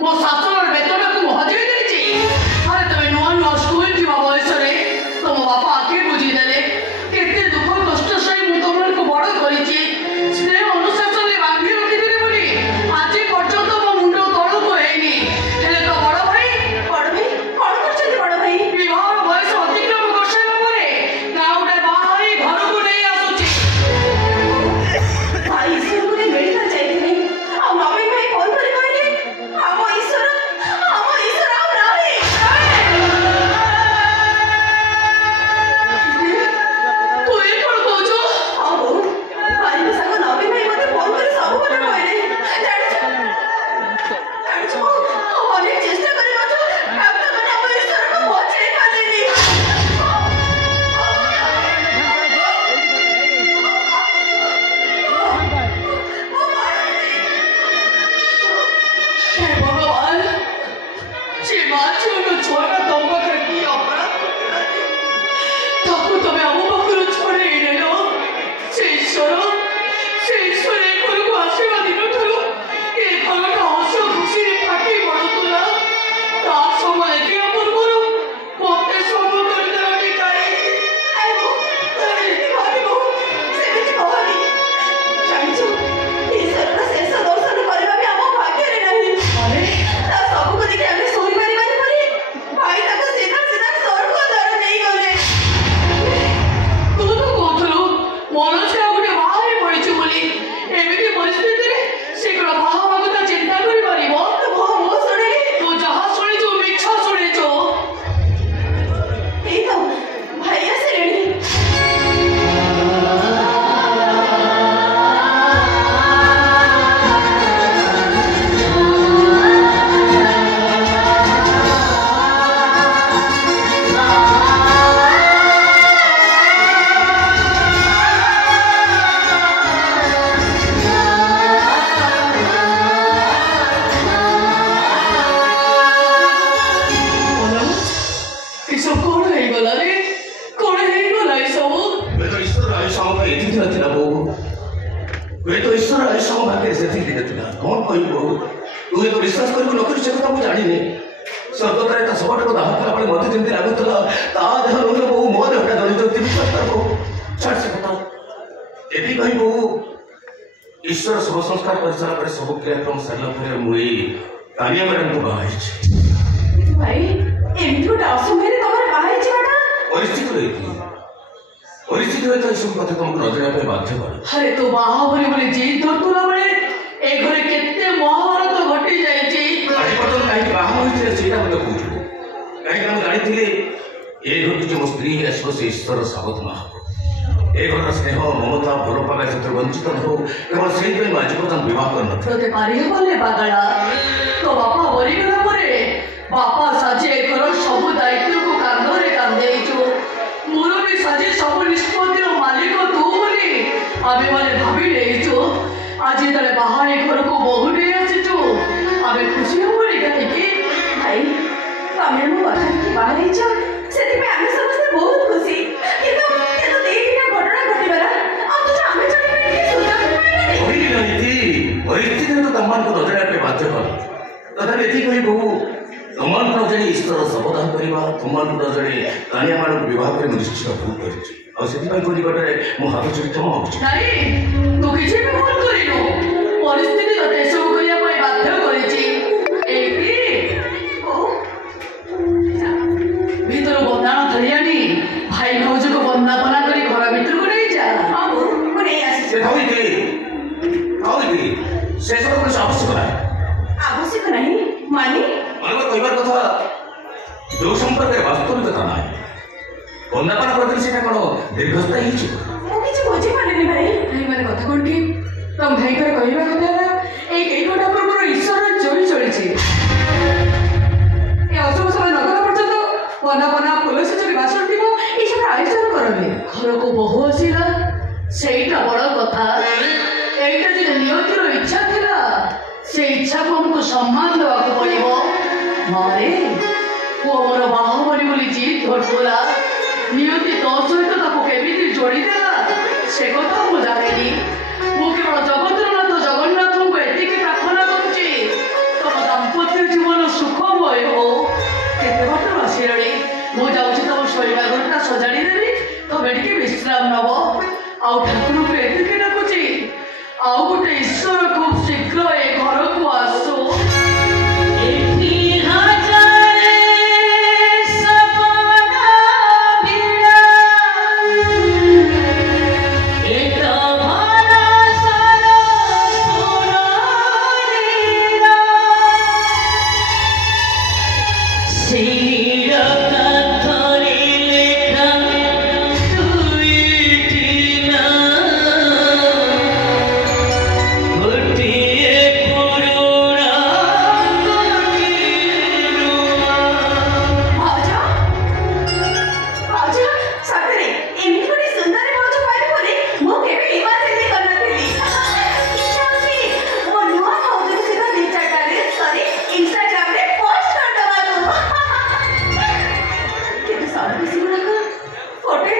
ମୋ ଶାଶୁର ବେତନକୁ ହଜେଇ ଦେଇଛି। ଆରେ ତମେ ନୂଆ ନୂଆ ସ୍କୁଲ ଯିବା ବୟସରେ ତମ ବାପା ଆଖି ବୁଝିଦେଲେ। କେତେ ଦୁଃଖ କଷ୍ଟ ସହି ମୁଁ ତମକୁ ବଡ଼ କରିଛି। ସ୍ନେହ ଅନୁଶାସନରେ ବାନ୍ଧି ରଖିଥିଲି ବୋଲି ଆଜି ପର୍ଯ୍ୟନ୍ତ ମୋ ମୁଣ୍ଡ ତଳକୁ ହେଇନି। ହେଲେ ତ ବଡ଼ ଭାଇ କଣ କରୁଛନ୍ତି? ବଡ଼ ଭାଇ ବିବାହର ବୟସ ଅତିକ୍ରମ କରିସାରିଲା ପରେ ଗାଁ ଗୋଟେ ବାହା ହେଇ ଘରକୁ ନେଇ ଆସୁଛି। ଭାଇ ଈଶ୍ୱରକୁ ନେଇ ମେଡ଼ିକାଲ ଯାଇଥିଲି। ଆଉ ନବୀନ ଭାଇ ଫୋନ କରି କହିଲେ ଆମ ଈଶ୍ୱର ଆଉ ନାହିଁ। ତୁ ଏ କଣ କହୁଛୁ? ହଁ ବୋଉ, ଭାଇଙ୍କ ସାଙ୍ଗ ନବୀନ ଭାଇ ମତେ ଫୋନ କରି ସବୁ କଥା କହିଲେ। ଜାଣିଛୁ ଅନେକ ଚେଷ୍ଟା କରି ମଧ୍ୟ ଡାକ୍ତରମାନେ ଆମ ଈଶ୍ୱରକୁ ବଞ୍ଚେଇ ପାରିଲେନି। हे भगवान, जे माछुनो छोरा तम पाखरे की अपराध करलानी ताकू तमे आम पाखरु छड़ेई नेलो। से ईश्वर ए घरକୁ ଆସିବା ଦିନଠାରୁ ଏ ଘରଟା ହସ ଖୁସିରେ ଫାଟି ପଡ଼ୁଥିଲା। ତା ସମୟ ଦେଖିବା ପୂର୍ବରୁ ମୋତେ ସବୁ କରିଦେଲନି କାହିଁକି? ସେମିତି କହନି। ଜାଣିଛୁ ଈଶ୍ୱରର ଶେଷ ଦର୍ଶନ କରିବା ବି ଆମ ଭାଗ୍ୟରେ ନାହିଁ। ଆରେ ତା ସବୁକୁ ଦେଖି ଆମେ ଶୋଇପାରିବାନି ବୋଲି ଭାଇ ତାକୁ ସିଧା ସ୍ୱର୍ଗ ଦ୍ୱାର ନେଇଗଲେ। ତୁ ତ କହୁଥିଲୁ ମନୋଜ ଆଉ ଗୋଟେ ବାହା ହେଇ ପଡ଼ିଛୁ ବୋଲି। ଏମିତି ପରିସ୍ଥିତିରେ ସେ କଣ ବାହା ହେବାକୁ ତା ଚିନ୍ତା କରିପାରିବ? ମୁଁ ଶୁଣିଲି ତୁ ଯାହା ଶୁଣିଛୁ ମିଛ ଶୁଣିଛୁ। ଏଇ ତ ଭାଇ ଆସିଲେଣି। ଏସବୁ କଣ ହେଇଗଲା ରେ? କଣ ହେଇଗଲା ଏସବୁ? ହୁଏତ ଈଶ୍ୱର ଆୟୁଷ ଆମ ପାଇଁ ଏତିକି ନଥିଲା ବୋଉ। ହୁଏତ ଈଶ୍ୱର ଆୟୁଷ ଆମ ଭାଗ୍ୟରେ ସେତିକି ନଥିଲା। କଣ କହିବୁ ବୋଉ? ତୁ ଏତ ବିଶ୍ୱାସ କରିବୁ ନ କରିବୁ ସେ କଥା ମୁଁ ଜାଣିନି। ସ୍ୱର୍ଗଦ୍ୱାରରେ ତା ଶବଟାକୁ ଦାହ କଲା ବେଳେ ମୋତେ ଯେମିତି ଲାଗୁଥିଲା ତା ଦେହ ନହେଲେ ବୋଉ ମୋ ଦେହଟା ଜଳିତ ବିଶ୍ୱାସ କର ବୋଉ। ଛାଡ଼ ସେ କଥା। ଏଥିପାଇଁ ବୋଉ ଈଶ୍ୱର ଶୁଭ ସଂସ୍କାର କରିସାରିଲା ପରେ ସବୁ କ୍ରିୟାକ୍ରମ ସାରିଲା ପରେ ମୁଁ ଏଇ କାନିଆ ମ୍ୟାଡ଼ାମକୁ ବାହା ହେଇଛି। ଭାଇ ଏମିତି ଗୋଟେ ଅସମୟରେ ତମର ବାହା ହେଇଯିବାଟା ପରିସ୍ଥିତି ହୁଏତ ଏସବୁ କଥା ତମକୁ ନ ଜାଣିବା ପାଇଁ ବାଧ୍ୟ କରେ। ଆରେ ତୁ ବାହା ହବନି ବୋଲି ଜିଦ୍ ଧରୁଥିଲା ବେଳେ ଏ ଘରେ କେତେ ମହାଭାରତ ଘଟି ଯାଇଛି। ଆଜି ପର୍ଯ୍ୟନ୍ତ କାହିଁକି ବାହା ହୋଇଥିଲେ ସେଇଟା ମୋତେ କହୁଥିବ। କାହିଁକି ମୁଁ ଜାଣିଥିଲି ଏ ଘରକୁ ଯେ ମୋ ସ୍ତ୍ରୀ ଆସିବ ସେ ଈଶ୍ୱର ସାବତ ମା ହବ। ଏ ଘରର ସ୍ନେହ ମମତା ଭଲ ପାଇବା ସେଥିରେ ବଞ୍ଚିତ ନ ହଉ କେବଳ ସେଇଥିପାଇଁ ମୁଁ ଆଜି ପର୍ଯ୍ୟନ୍ତ ବିବାହ କରିନଥିଲି। ତୋତେ ପାରିହବନି ପାଗଳା। ତୋ ବାପା ମରିଗଲା ପରେ ବାପା ସାଜି ଏ ଘର ସବୁ ଦାୟିତ୍ୱକୁ କାନ୍ଧରେ କାନ୍ଧେଇଛୁ। ମୁରବି ସାଜି ସବୁ ନିଷ୍ପତ୍ତିର ମାଲିକ ତୁ ବୋଲି ଆମେ ମାନେ ଭାବି ନେଇଛୁ। ଆଜି ଯେତେବେଳେ ବାହା ଏ ଘରକୁ ବୋହୂ ନେଇ ଆସିଛୁ ଆମେ ଖୁସି ହବୁନି କାହିଁକି? ଭାଇ ତମେ ଆମ କଥା ଦେଖି ବାହା ହେଇଛ ସେଥିପାଇଁ ଆମେ ସମସ୍ତେ ବହୁତ ଖୁସି। କିନ୍ତୁ ଦିଟା ଘଟଣା ଘଟିବାର ଅଥଚ ଆମେ ଜାଣିପାରିକି ସୁଯୋଗ ପାଇବାନି। ପରିସ୍ଥିତିରେ ତ ତମମାନଙ୍କୁ ନ ଜାଣିବା ପାଇଁ ବାଧ୍ୟ କରେ। ତଥାପି ଏତିକି କହି ବୋହୁ ତମମାନଙ୍କୁ ନ ଜାଣି ଈଶ୍ୱର ଶବଦାହ କରିବା ତମମାନଙ୍କୁ ନ ଜାଣି କାନିଆ ମାନଙ୍କୁ ବିବାହ କରି ମୁଁ ନିଶ୍ଚୟ ଭୁଲ କରିଛି। ଆଉ ସେଥିପାଇଁ କୋଉ ନିକଟରେ ମୁଁ ହାତ ଛିଡ଼ି କ୍ଷମା ମାଗୁଛି। ନାରୀ ତୁ କିଛି ବି ଭୁଲ କରିନୁ। ପରିସ୍ଥିତି ତତେ ଏସବୁ କରିବା ପାଇଁ ବାଧ୍ୟ କରିଛି। ଏଇଠି ଭିତରୁ ବନ୍ଦାଣ ଧରି ଆଣି ଭାଇ ଭାଉଜକୁ ବନ୍ଦାପନା କରି ଘର ଭିତରକୁ ନେଇଯା। ହଁ ବୋଉ ମୁଁ ନେଇ ଆସିଛି। ସେସବୁ କିଛି ଆବଶ୍ୟକ ନାହିଁ। ଆବଶ୍ୟକ ନାହିଁ ମାନେ କହିବାର କଥା ଯୋଉ ସମ୍ପର୍କରେ ବାସ୍ତବିକତା ନାହିଁ ବନ୍ଦାପନା କରିଦେଲେ ସେଇଟା କ'ଣ ଦୀର୍ଘସ୍ଥାୟୀ ହେଇଯିବ? ମୁଁ କିଛି ବୁଝିପାରିଲିନି ଭାଇ। ଭାଇମାନେ କଥା କ'ଣ କି? ତମ ଭାଇଙ୍କର କହିବା କଥା ହେଲା ଏଇ କେଇ ଘଣ୍ଟା ପୂର୍ବରୁ ଈଶ୍ୱର ଚୋରି ଚଳିଛି। ଏ ଅଶୁଭ ସମୟ ନଗଲା ପର୍ଯ୍ୟନ୍ତ ବନ୍ଦାପନା ଫୁଲ ସେଚରୀ ବାସନ ଥିବ ଏସବୁ ଆୟୋଜନ କରନ୍ତି। ଘରକୁ ବୋହୂ ଆସିଲା ସେଇଟା ବଡ଼ କଥା। এইটা যদি নিয়তির ইচ্ছা ଥିଲା ସେ ଇଚ୍ଛାକୁ ଆମକୁ ସମ୍ମାନ ଦେବାକୁ ପଡ଼ିବ। ନହେଲେ ପୁଅ ମୋର ବାହା ହବନି ବୋଲି ଜିଦ୍ ଧରୁଥିଲା ନିୟତି ତୋ ସହିତ ତାକୁ କେମିତି ଯୋଡ଼ିଦେଲା ସେ କଥା ମୁଁ ଜାଣିନି। ମୁଁ କେବଳ ଜଗତରନାଥ ଜଗନ୍ନାଥଙ୍କୁ ଏତିକି ପ୍ରାର୍ଥନା କରୁଛି ତମ ଦାମ୍ପତ୍ୟ ଆଉ ଠାକୁରଙ୍କୁ ଏତିକି ଡାକୁଛି ଆଉ ଗୋଟେ ଈଶ୍ୱର ଖୁବ୍ ଶୀଘ୍ର ଏ ଘରକୁ ଆସୁ। ଏଠି ହଜାରେ ସପନ ଭିଡ଼ା, ଏ ତ ଭରସାର ସୁରନୀଳ। ସେଇ ନୀଳ କାନ୍ଥରେ ଲେଖା ଦୁଇଟି ନାଁ, ଗୋଟିଏ ପୁରୁଣା ଗୋଟିଏ ନୂଆ। ଭାଉଜ ଭାଉଜ ସତରେ ଏମିତି ଗୋଟେ ସୁନ୍ଦର ଭାଉଜ ପାଇବି ବୋଲି ମୁଁ କେବେ ଇମାଜିନ୍ ବି କରିନଥିଲି। ଇଚ୍ଛା ହଉଛି ମୋ ନୂଆ ଭାଉଜଙ୍କ ସହିତ ଦି ଚାରିଟା ରିଲ୍ସ କରି ଇନଷ୍ଟାଗ୍ରାମରେ ପୋଷ୍ଟ କରିଦେବାକୁ। କିନ୍ତୁ ସର୍ଭିସ ଗୁଡ଼ାକ ଫଟୋ